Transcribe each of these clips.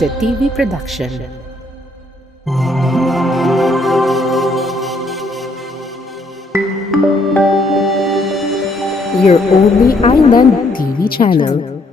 Jose TV Production. Your only island TV channel.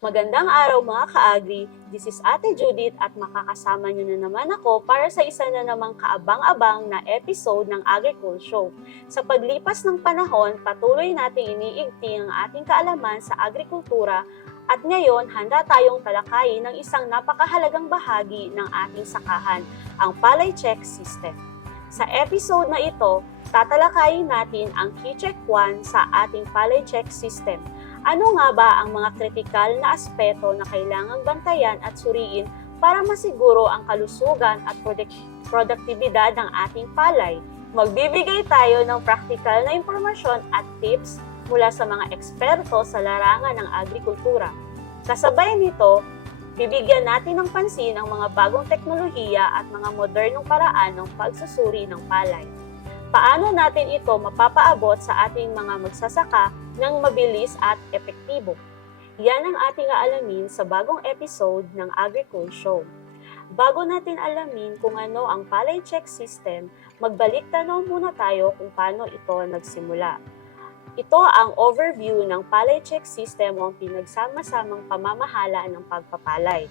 Magandang araw mga ka-agri, this is Ate Judith at makakasama nyo na naman ako para sa isa na namang kaabang-abang na episode ng Agricul Show. Sa paglipas ng panahon, patuloy nating iniigting ang ating kaalaman sa agrikultura at ngayon handa tayong talakayin ng isang napakahalagang bahagi ng ating sakahan, ang Palay Check System. Sa episode na ito, tatalakayin natin ang Key Check 1 sa ating Palay Check System. Ano nga ba ang mga kritikal na aspeto na kailangang bantayan at suriin para masiguro ang kalusugan at produktibidad ng ating palay? Magbibigay tayo ng praktikal na impormasyon at tips mula sa mga eksperto sa larangan ng agrikultura. Kasabay nito, bibigyan natin ng pansin ang mga bagong teknolohiya at mga modernong paraan ng pagsusuri ng palay. Paano natin ito mapapaabot sa ating mga magsasaka ng mabilis at epektibo? Yan ang ating aalamin sa bagong episode ng Agricul Show. Bago natin alamin kung ano ang Palay Check System, magbalik tanaw muna tayo kung paano ito nagsimula. Ito ang overview ng Palay Check System o ang pinagsama-samang pamamahala ng pagpapalay.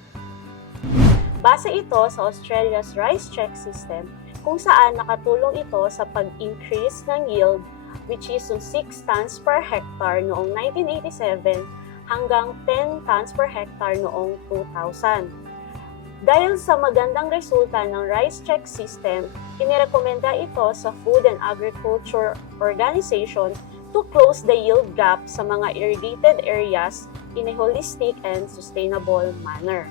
Base ito sa Australia's Rice Check System, kung saan nakatulong ito sa pag-increase ng yield, which is 6 tons per hectare noong 1987 hanggang 10 tons per hectare noong 2000. Dahil sa magandang resulta ng Rice Check System, inirekomenda ito sa Food and Agriculture Organization to close the yield gap sa mga irrigated areas in a holistic and sustainable manner.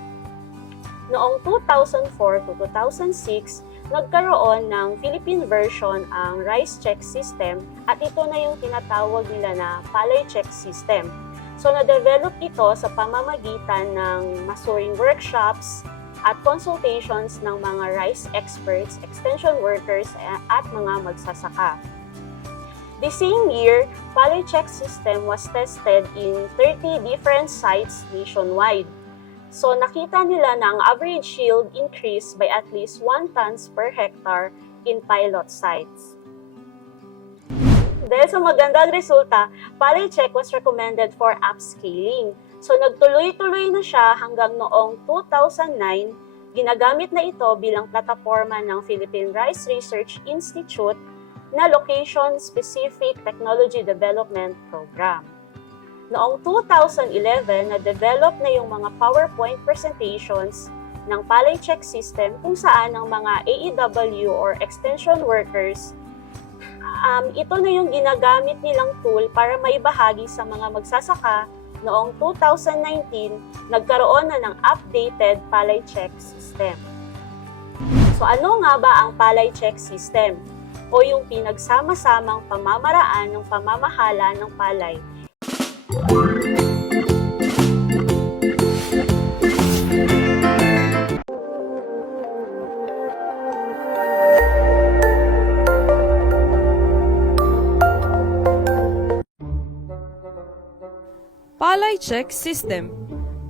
Noong 2004 to 2006, nagkaroon ng Philippine version ang Rice Check System at ito na yung tinatawag nila na Palay Check System. So, na-develop ito sa pamamagitan ng masuring workshops at consultations ng mga rice experts, extension workers at mga magsasaka. The same year, Palay Check System was tested in 30 different sites nationwide. So, nakita nila na ang average yield increased by at least 1 tons per hectare in pilot sites. Dahil sa magandang resulta, Palay Check was recommended for upscaling. So, nagtuloy-tuloy na siya hanggang noong 2009. Ginagamit na ito bilang plataforma ng Philippine Rice Research Institute na Location-Specific Technology Development Program. Noong 2011, na-develop na yung mga PowerPoint presentations ng Palay Check System kung saan ang mga AEW or extension workers, ito na yung ginagamit nilang tool para maibahagi sa mga magsasaka. Noong 2019, nagkaroon na ng updated Palay Check System. So ano nga ba ang Palay Check System? O yung pinagsama-samang pamamaraan ng pamamahala ng palay. Palay Check System,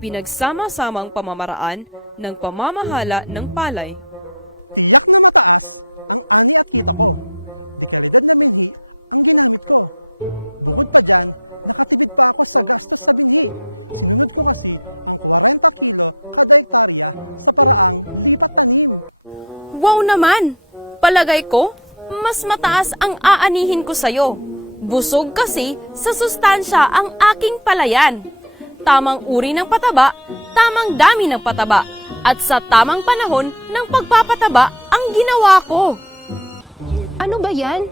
pinagsama-samang pamamaraan ng pamamahala ng palay. Wow naman! Palagay ko, mas mataas ang aanihin ko sa'yo. Busog kasi sa sustansya ang aking palayan. Tamang uri ng pataba, tamang dami ng pataba, at sa tamang panahon ng pagpapataba ang ginawa ko. Ano ba yan?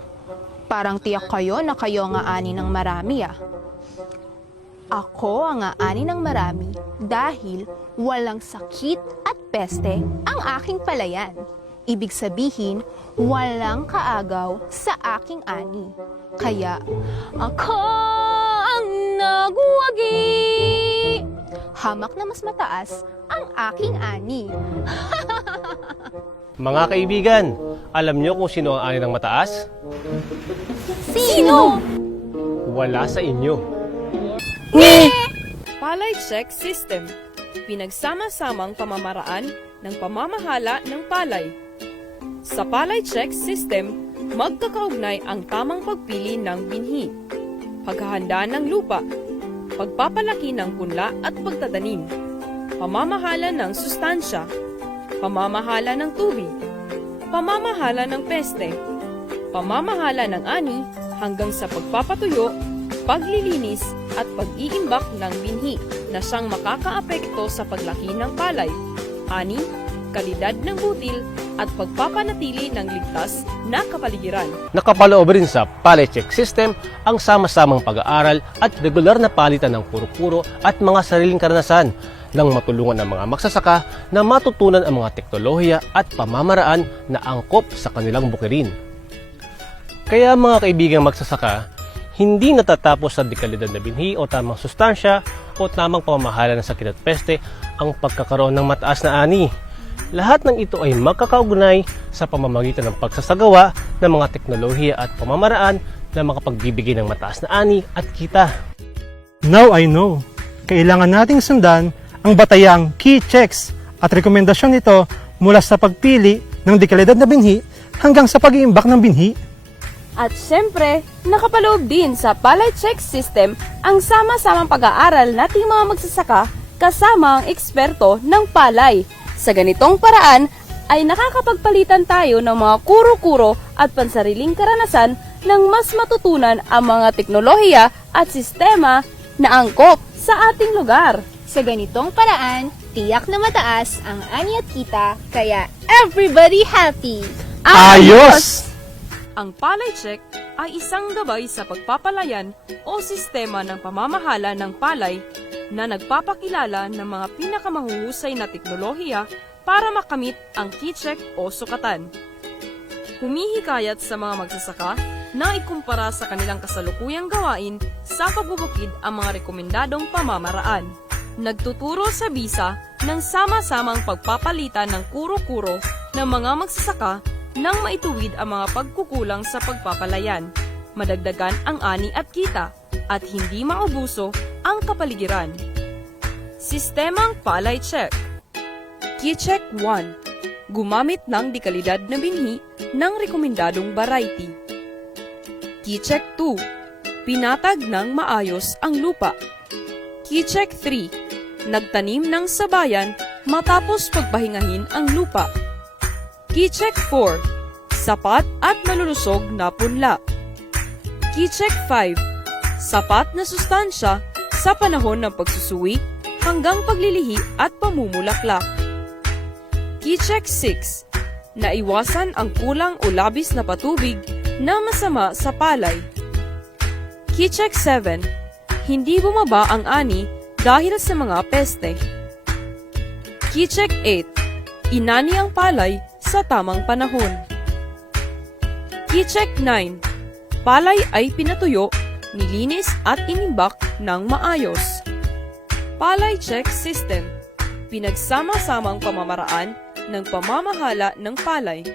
Parang tiyak kayo na kayo ang aani ng marami ah. Ako ang aani ng marami dahil walang sakit at peste ang aking palayan. Ibig sabihin, walang kaagaw sa aking ani. Kaya, ako ang nagwagi. Hamak na mas mataas ang aking ani. Mga kaibigan, alam nyo kung sino ang ani ng mataas? Sino? Wala sa inyo. Palay Check System. Pinagsama-samang pamamaraan ng pamamahala ng palay. Sa Palay Check System, magkakaugnay ang tamang pagpili ng binhi, paghahanda ng lupa, pagpapalaki ng punla at pagtatanim, pamamahala ng sustansya, pamamahala ng tubig, pamamahala ng peste, pamamahala ng ani hanggang sa pagpapatuyo, paglilinis at pag-iimbak ng binhi na siyang makakaapekto sa paglaki ng palay, ani, kalidad ng butil at pagpapanatili ng ligtas na kapaligiran. Nakapaloob rin sa Palay Check System ang sama-samang pag-aaral at regular na palitan ng kuro-kuro at mga sariling karanasan nang matulungan ang mga magsasaka na matutunan ang mga teknolohiya at pamamaraan na angkop sa kanilang bukirin. Kaya mga kaibigang magsasaka, hindi natatapos sa dekalidad na binhi o tamang sustansya o tamang pamamahala ng sakit at peste ang pagkakaroon ng mataas na ani. Lahat ng ito ay magkakaugnay sa pamamagitan ng pagsasagawa ng mga teknolohiya at pamamaraan na makapagbibigay ng mataas na ani at kita. Now I know. Kailangan nating sundan ang batayang key checks at rekomendasyon nito mula sa pagpili ng dekalidad na binhi hanggang sa pag-iimbak ng binhi. At syempre, nakapaloob din sa Palay Check System ang sama-samang pag-aaral nating mga magsasaka kasama ang eksperto ng palay. Sa ganitong paraan ay nakakapagpalitan tayo ng mga kuro-kuro at pansariling karanasan nang mas matutunan ang mga teknolohiya at sistema na angkop sa ating lugar. Sa ganitong paraan, tiyak na mataas ang ani at kita, kaya everybody happy! Ayos! Ang Palay Check ay isang gabay sa pagpapalayan o sistema ng pamamahala ng palay na nagpapakilala ng mga pinakamahuhusay na teknolohiya para makamit ang key check o sukatan. Humihikayat sa mga magsasaka na ikumpara sa kanilang kasalukuyang gawain sa pagbubukid ang mga rekomendadong pamamaraan. Nagtuturo sa bisa ng sama-samang pagpapalitan ng kuro-kuro ng mga magsasaka nang maituwid ang mga pagkukulang sa pagpapalayan, madagdagan ang ani at kita, at hindi maubuso ang kapaligiran. Sistemang Palay Check. Key Check 1. Gumamit ng dekalidad na binhi ng rekomendadong variety. Key Check 2. Pinatag ng maayos ang lupa. Key Check 3. Nagtanim ng sabayan matapos pagpahingahin ang lupa. Key Check 4. Sapat at malulusog na punla. Key Check 5. Sapat na sustansya sa panahon ng pagsusuwi hanggang paglilihi at pamumulaklak. Key Check 6. Naiwasan ang kulang o labis na patubig na masama sa palay. Key Check 7. Hindi bumaba ang ani dahil sa mga peste. Key Check 8. Inani ang palay sa tamang panahon. Key Check 9. Palay ay pinatuyo, nilinis at inimbak ng maayos. Palay Check System. Pinagsama-samang pamamaraan ng pamamahala ng palay.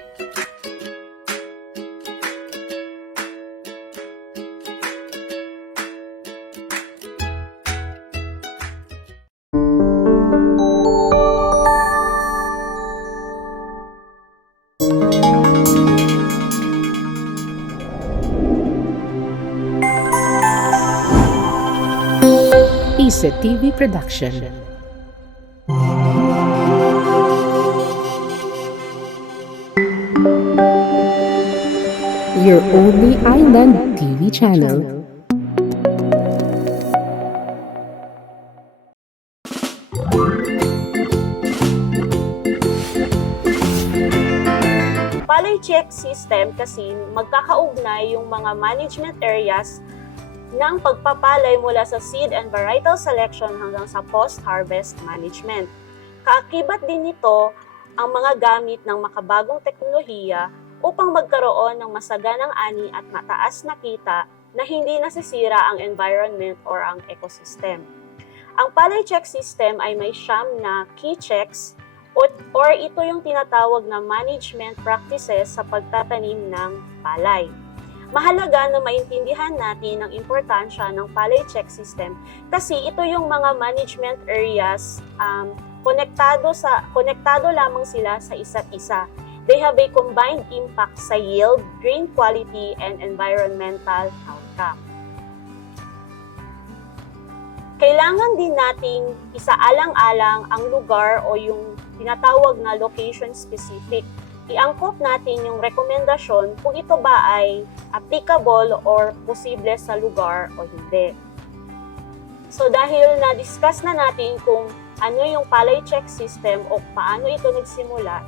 Isa TV Production. Your only island TV channel. Palay Check System kasi magkakaugnay yung mga management areas ng pagpapalay mula sa seed and varietal selection hanggang sa post-harvest management. Kaakibat din nito ang mga gamit ng makabagong teknolohiya upang magkaroon ng masaganang ani at mataas na kita na hindi nasisira ang environment or ang ecosystem. Ang Palay Check System ay may siyam na key checks or ito yung tinatawag na management practices sa pagtatanim ng palay. Mahalaga na maintindihan natin ang importansya ng palay check system kasi ito yung mga management areas konektado lamang sila sa isa't isa. They have a combined impact sa yield, grain quality, and environmental outcome. Kailangan din nating isaalang-alang ang lugar o yung tinatawag na location specific. Iangkop natin yung rekomendasyon kung ito ba ay applicable or posible sa lugar o hindi. So dahil na-discuss na natin kung ano yung palay check system o paano ito nagsimula,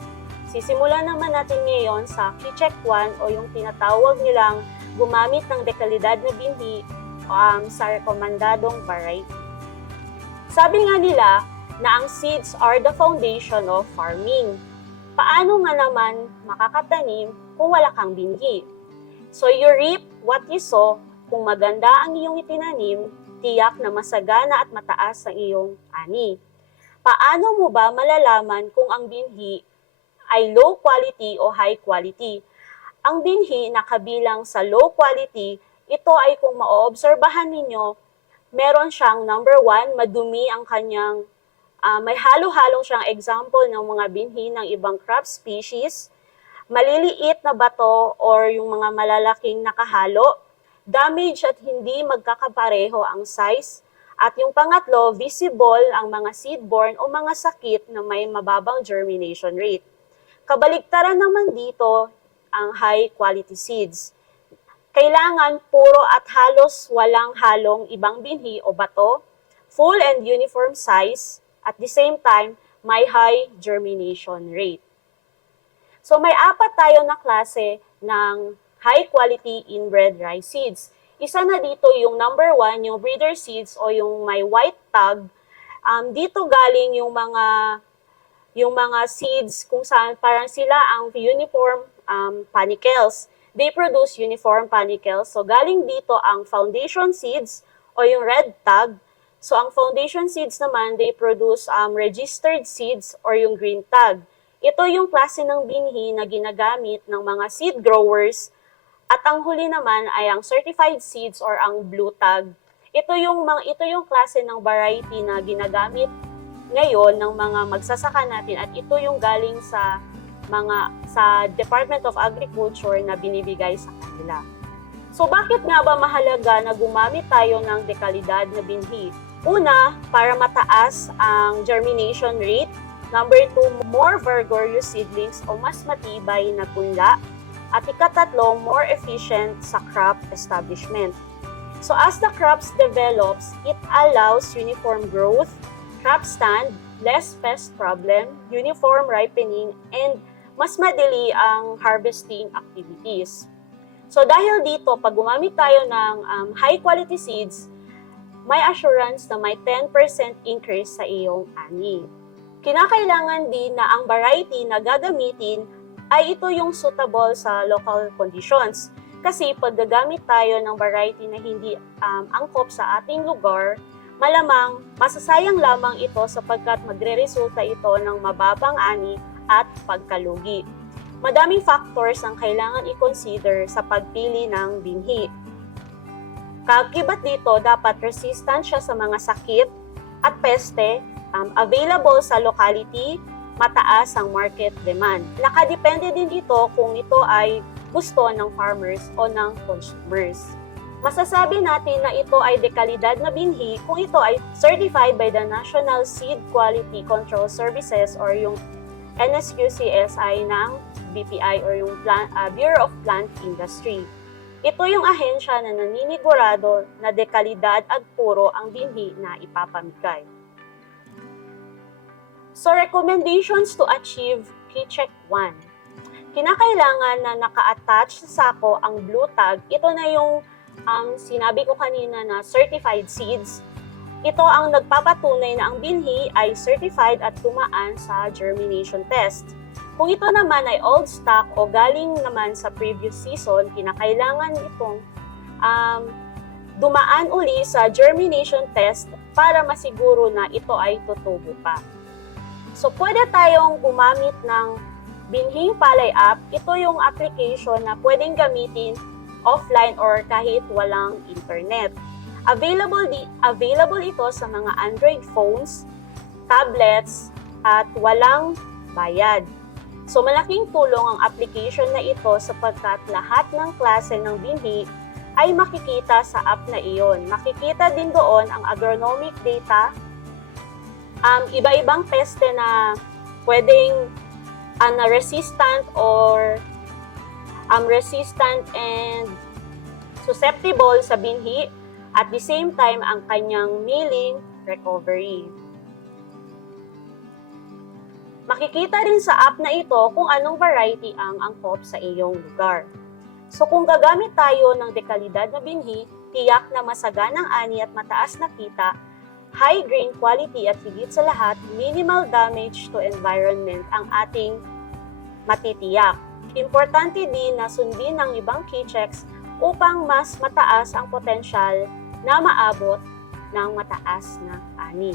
sisimulan naman natin ngayon sa key check 1 o yung tinatawag nilang gumamit ng dekalidad na binhi sa rekomendadong variety. Sabi nga nila na ang seeds are the foundation of farming. Paano nga naman makakatanim kung wala kang binhi? So you reap what you sow. Kung maganda ang iyong itinanim, tiyak na masagana at mataas ang iyong ani. Paano mo ba malalaman kung ang binhi ay low quality o high quality? Ang binhi na kabilang sa low quality, ito ay kung maoobserbahan ninyo, meron siyang number 1, madumi ang kanyang, may halo-halong siyang example ng mga binhi ng ibang crop species, maliliit na bato or yung mga malalaking nakahalo, damage at hindi magkakapareho ang size, at yung pangatlo, visible ang mga seed-borne o mga sakit na may mababang germination rate. Kabaligtaran naman dito ang high-quality seeds. Kailangan puro at halos walang halong ibang binhi o bato, full and uniform size, at the same time, may high germination rate. So may 4 tayo na klase ng high-quality inbred rice seeds. Isa na dito yung number 1, yung breeder seeds o yung may white tag. Dito galing yung mga seeds kung saan parang sila ang uniform panicles. They produce uniform panicles. So galing dito ang foundation seeds o yung red tag. So ang foundation seeds naman, they produce registered seeds or yung green tag. Ito yung klase ng binhi na ginagamit ng mga seed growers. At ang huli naman ay ang certified seeds or ang blue tag. Ito yung klase ng variety na ginagamit ngayon ng mga magsasaka natin at ito yung galing sa Department of Agriculture na binibigay sa kanila. So bakit nga ba mahalaga na gumamit tayo ng dekalidad na binhi? Una, para mataas ang germination rate. Number 2, more vigorous seedlings o mas matibay na punla. At ikatatlo, more efficient sa crop establishment. So as the crops develops, it allows uniform growth, crop stand, less pest problem, uniform ripening, and mas madali ang harvesting activities. So dahil dito, pag gumamit tayo ng high quality seeds, may assurance na may 10% increase sa iyong ani. Kinakailangan din na ang variety na gagamitin ay ito yung suitable sa local conditions. Kasi pag gagamit tayo ng variety na hindi angkop sa ating lugar, malamang masasayang lamang ito sapagkat magre-resulta ito ng mababang ani at pagkalugi. Madaming factors ang kailangan i-consider sa pagpili ng binhi. Kagibat dito, dapat resistant siya sa mga sakit at peste, available sa locality, mataas ang market demand. Nakadepende din dito kung ito ay gusto ng farmers o ng consumers. Masasabi natin na ito ay dekalidad na binhi kung ito ay certified by the National Seed Quality Control Services or yung NSQCSI ng BPI or yung Bureau of Plant Industry. Ito yung ahensya na naninigurado na dekalidad at puro ang binhi na ipapamigay. So, recommendations to achieve key check 1. Kinakailangan na naka-attach sa sako ang blue tag. Ito na yung sinabi ko kanina na certified seeds. Ito ang nagpapatunay na ang binhi ay certified at tumaan sa germination test. Kung ito naman ay old stock o galing naman sa previous season, kinakailangan itong dumaan uli sa germination test para masiguro na ito ay tutubo pa. So pwede tayong gumamit ng Binhing Palay app. Ito yung application na pwedeng gamitin offline or kahit walang internet. Available ito sa mga Android phones, tablets, at walang bayad. So malaking tulong ang application na ito sapagkat lahat ng klase ng binhi ay makikita sa app na iyon. Makikita din doon ang agronomic data, iba-ibang peste na pwedeng resistant or resistant and susceptible sa binhi, at the same time ang kanyang milling recovery. Makikita rin sa app na ito kung anong variety ang angkop sa iyong lugar. So kung gagamit tayo ng dekalidad na binhi, tiyak na masaganang ani at mataas na kita, high grain quality at higit sa lahat, minimal damage to environment ang ating matitiyak. Importante din na sundin ang ibang key checks upang mas mataas ang potensyal na maabot ng mataas na ani.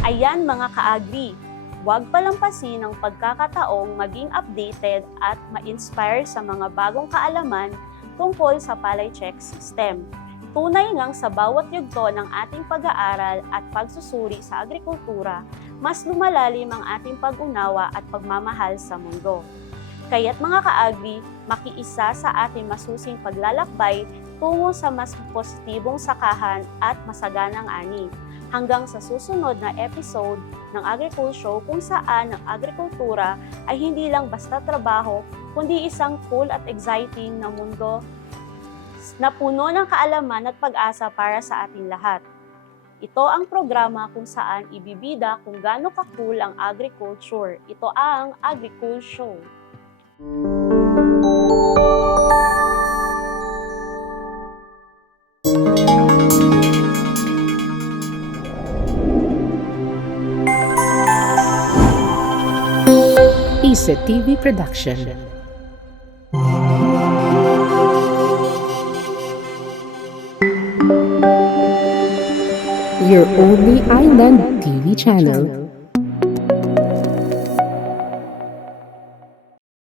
Ayan mga ka-agri, huwag palampasin ang pagkakataong maging updated at ma-inspire sa mga bagong kaalaman tungkol sa palay check system. Tunay ngang sa bawat yugto ng ating pag-aaral at pagsusuri sa agrikultura, mas lumalalim ang ating pag-unawa at pagmamahal sa mundo. Kaya't mga ka-agri, makiisa sa ating masusing paglalakbay tungo sa mas positibong sakahan at masaganang ani. Hanggang sa susunod na episode ng AgriCool kung saan ang agrikultura ay hindi lang basta trabaho, kundi isang cool at exciting na mundo na puno ng kaalaman at pag-asa para sa ating lahat. Ito ang programa kung saan ibibida kung gaano ka-cool ang agriculture. Ito ang AgriCool Show. PISA TV Production. Your only island TV channel.